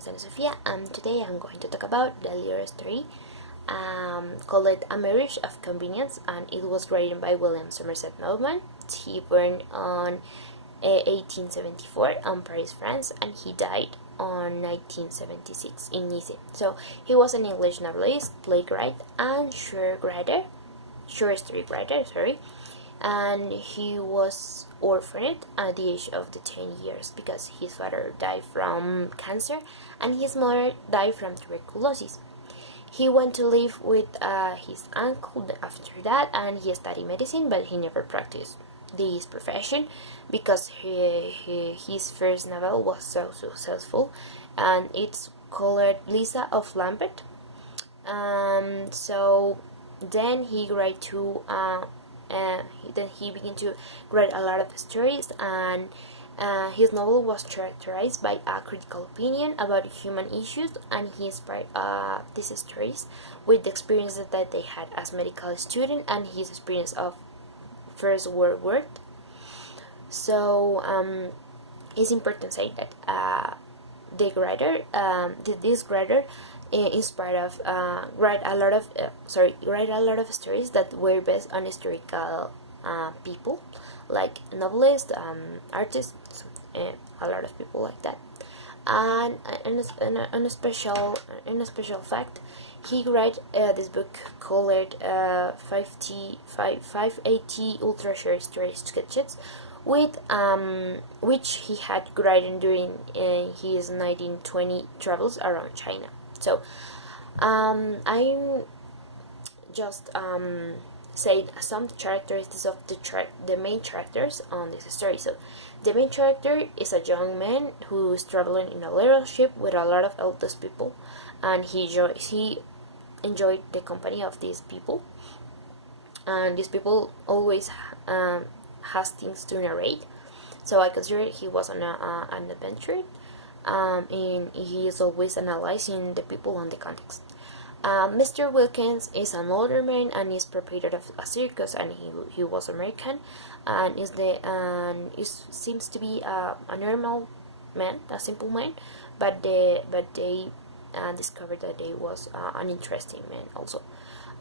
is Ana Sofia, and today I'm going to talk about the little story called A Marriage of Convenience, and it was written by William Somerset Maugham. He born on 1874 in Paris, France, and he died on 1976 in Nice. So he was an English novelist, playwright, and short story writer, and he was orphaned at the age of the 10 years because his father died from cancer and his mother died from tuberculosis. He went to live with his uncle after that, and he studied medicine, but he never practiced this profession because his first novel was so successful, and it's called Lisa of Lambeth. So then he write to then he began to write a lot of stories, and his novel was characterized by a critical opinion about human issues, and he inspired these stories with the experiences that they had as medical student and his experience of First World War. So it's important to say that this writer inspired of write a lot of stories that were based on historical people, like novelists, artists, a lot of people like that. And in a special fact, he wrote this book called 580 ultra short story sketches, with which he had written during his 1920 travels around China. So I just say some characteristics of the main characters on this story. So the main character is a young man who is traveling in a little ship with a lot of eldest people, and he enjoyed the company of these people, and these people always has things to narrate. So I consider he was an adventurer, and he is always analyzing the people and the context. Mr. Wilkins is an older man and is proprietor of a circus, and he was American, and seems to be a normal man, a simple man, but they discovered that he was an interesting man also.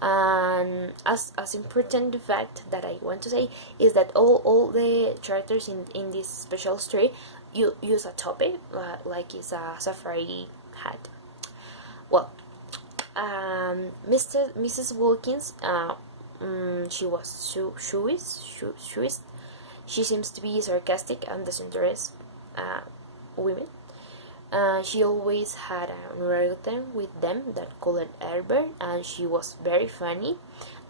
And as important fact that I want to say is that all the characters in this special story use a topic like it's a safari hat. Well, Mrs. Wilkins, she was Shuist. She seems to be sarcastic and doesn't interest women. She always had a relative with them that called Herbert, and she was very funny.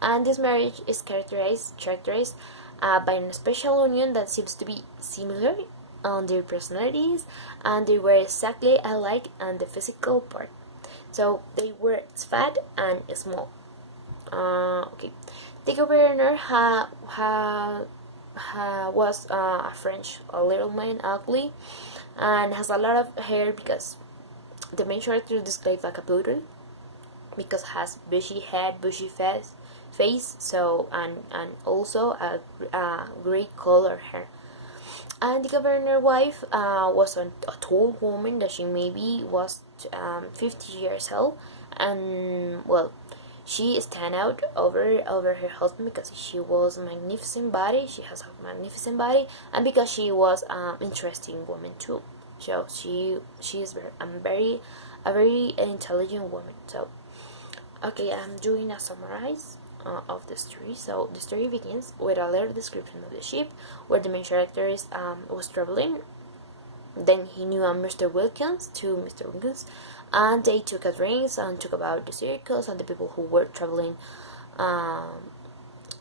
And this marriage is characterized by a special union that seems to be similar on their personalities, and they were exactly alike on the physical part. So they were fat and small. Okay, the governor was a French, a little man, ugly, and has a lot of hair because the main character displays like a poodle, because has bushy head, bushy face. So and also a gray color hair. And the governor's wife was a tall woman that she maybe was 50 years old, and well, she stand out over her husband because she was a magnificent body. She has a magnificent body, and because she was an interesting woman too. So she is very intelligent woman. So okay, I'm doing a summarize of the story. So the story begins with a little description of the ship where the main character was traveling. Then he knew Mr. Wilkins, and they took a drinks and talked about the circus and the people who were traveling on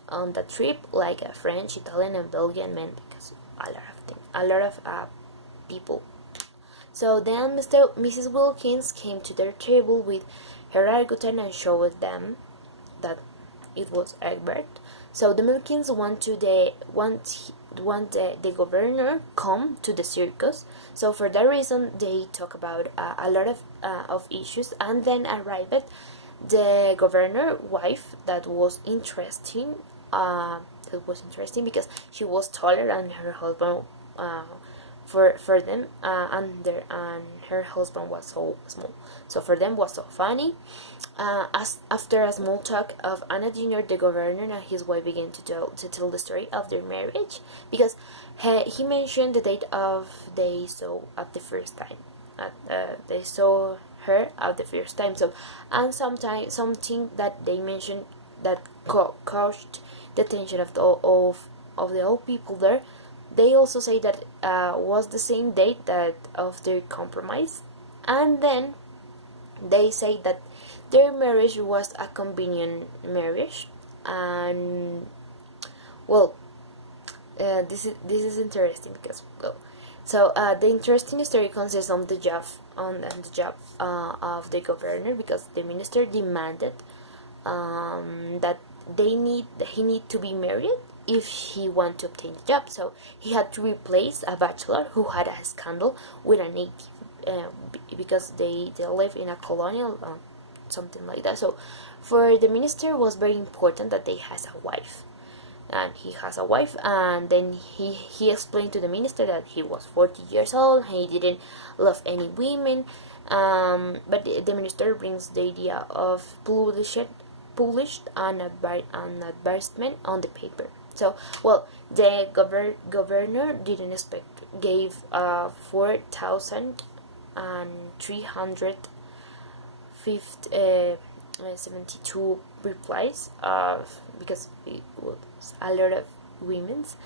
that trip, like a French, Italian, and Belgian men, because a lot of people. So then Mrs. Wilkins came to their table with her argument and showed them that it was Egbert. So the Wilkins want the governor come to the circus. So for that reason they talk about a lot of issues, and then arrived the governor wife that was interesting because she was taller and her husband for them, and her husband was so small, so for them was so funny. As after a small talk of Anna Jr., the governor and his wife began to tell the story of their marriage, because he mentioned the date of they saw at the first time. They saw her at the first time. So, and something that they mentioned that caused the attention of the old people there. They also say that was the same date that of their compromise, and then they say that their marriage was a convenient marriage. And well, this is interesting because, well, so the interesting story consists on the job of the governor, because the minister demanded that he need to be married if he want to obtain the job. So he had to replace a bachelor who had a scandal with a native, because they live in a colonial, something like that. So for the minister was very important that they has a wife, and he has a wife. And then he explained to the minister that he was 40 years old, he didn't love any women, but the minister brings the idea of published an advertisement on the paper. So, well, the governor didn't expect, gave 4,372 replies, because it was a lot of women's,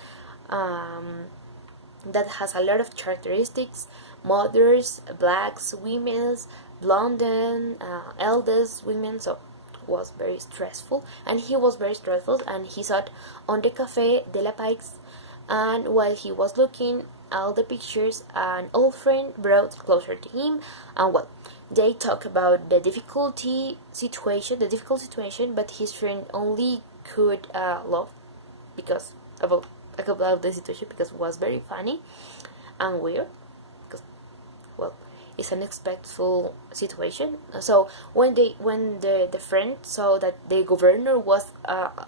that has a lot of characteristics: mothers, blacks, women's, blonde, eldest women. So was very stressful, and he was very stressful, and he sat on the Café de la Paix, and while he was looking all the pictures, an old friend brought closer to him, and well, they talk about the difficult situation, but his friend only could laugh because about the situation, because it was very funny and weird, because, well, it's an unexpected situation. So when the friend saw that the governor has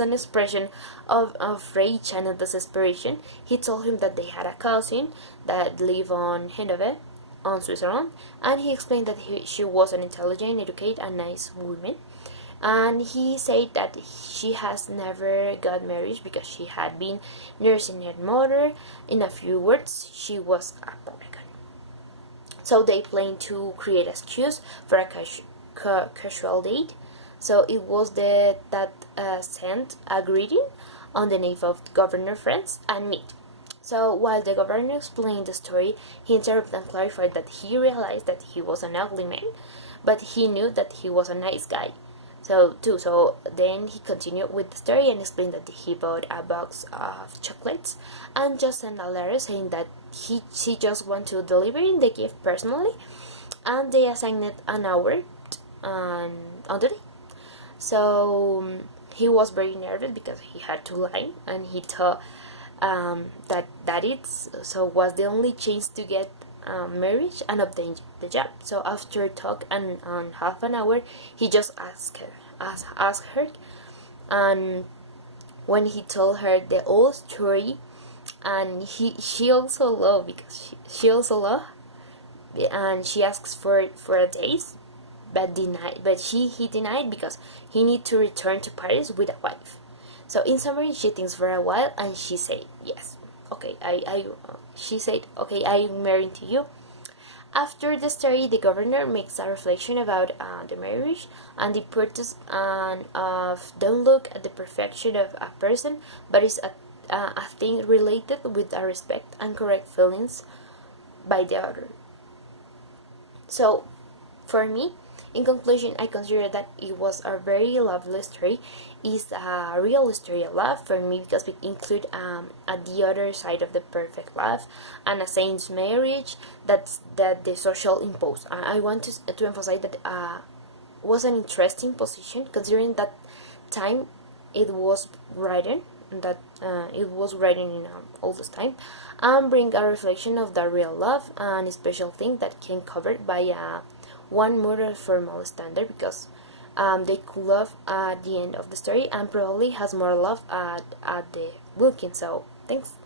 an expression of rage and desperation, he told him that they had a cousin that lived on Hanover, on Switzerland, and he explained that she was an intelligent, educated, and nice woman. And he said that she has never got married because she had been nursing her mother. In a few words, she was a polygamist. So they planned to create an excuse for a casual date. So it was that sent a greeting on the name of governor friends and meet. So while the governor explained the story, he interrupted and clarified that he realized that he was an ugly man, but he knew that he was a nice guy. So then he continued with the story and explained that he bought a box of chocolates and just sent a letter saying that she just want to deliver in the gift personally, and they assigned an hour on the day. So he was very nervous because he had to lie, and he thought that it was the only chance to get marriage and obtain the job. So after talk and half an hour, he just asked her, and when he told her the whole story, and she also loved, because she also loved, and she asks for a date, but he denied because he need to return to Paris with a wife. So in summary, she thinks for a while, and she said yes. Okay, she said, okay, I'm married to you. After the story, the governor makes a reflection about the marriage and the purpose of don't look at the perfection of a person, but it's a thing related with a respect and correct feelings by the other. So, for me, in conclusion, I consider that it was a very lovely story. It's a real story of love for me, because it include at the other side of the perfect love and a saint's marriage that the social imposed. I want to emphasize that was an interesting position, considering that time it was written in all this time, and bring a reflection of the real love and a special thing that can covered by one more formal standard, because they could love at the end of the story and probably has more love at the booking. So thanks.